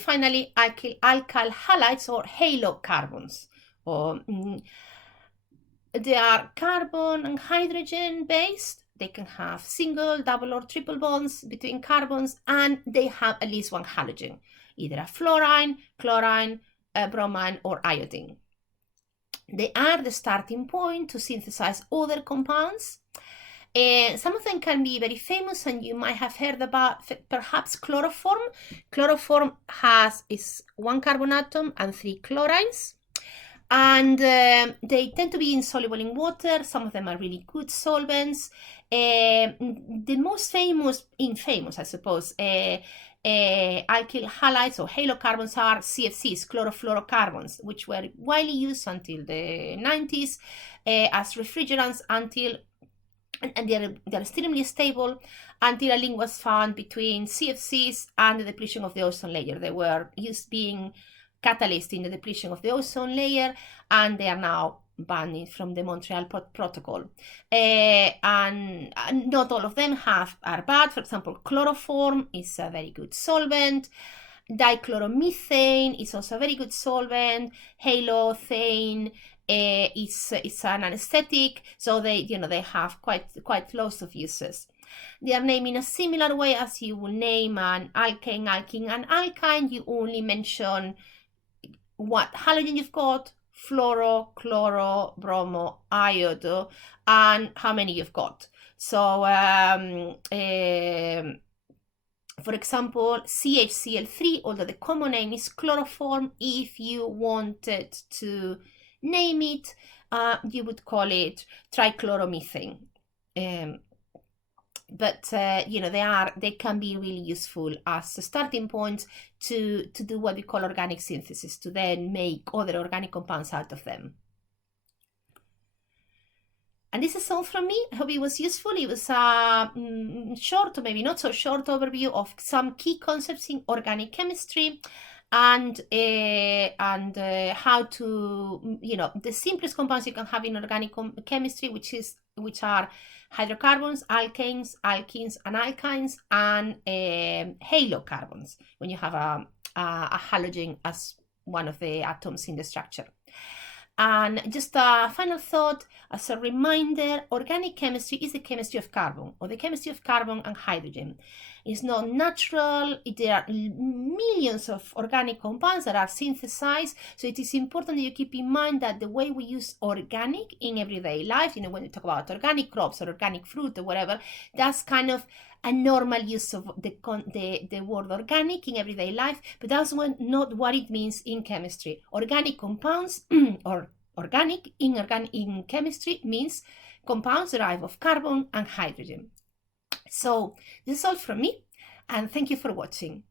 finally, alkyl halides or halocarbons. They are carbon and hydrogen based. They can have single, double, or triple bonds between carbons, and they have at least one halogen, either a fluorine, chlorine, bromine, or iodine. They are the starting point to synthesize other compounds. Some of them can be very famous, and you might have heard about perhaps chloroform. Chloroform is one carbon atom and 3 chlorines. And they tend to be insoluble in water. Some of them are really good solvents. The most famous, I suppose, alkyl halides or halocarbons are CFCs, chlorofluorocarbons, which were widely used until the 90s as refrigerants and they're extremely stable until a link was found between CFCs and the depletion of the ozone layer. They were being catalyst in the depletion of the ozone layer, and they are now banned from the Montreal Protocol. And not all of them are bad. For example, chloroform is a very good solvent. Dichloromethane is also a very good solvent. Halothane is an anesthetic, so they have quite lots of uses. They are named in a similar way as you will name an alkane, alkene, and alkyne. You only mention what halogen you've got, fluoro, chloro, bromo, iodo, and how many you've got. So for example, CHCl3, although the common name is chloroform, if you wanted to name it, you would call it trichloromethane. But they can be really useful as a starting point to do what we call organic synthesis, to then make other organic compounds out of them. And this is all from me. I hope it was useful. It was a short, or maybe not so short, overview of some key concepts in organic chemistry and how to, the simplest compounds you can have in organic chemistry, which are hydrocarbons, alkanes, alkenes, and alkynes, and halocarbons, when you have a halogen as one of the atoms in the structure. And just a final thought, as a reminder, organic chemistry is the chemistry of carbon, or the chemistry of carbon and hydrogen. It's not natural. There are millions of organic compounds that are synthesized, so it is important that you keep in mind that the way we use organic in everyday life, when we talk about organic crops or organic fruit or whatever, that's kind of a normal use of the word organic in everyday life, but that's not what it means in chemistry. Organic compounds or organic in chemistry means compounds derived of carbon and hydrogen. So this is all from me, and thank you for watching.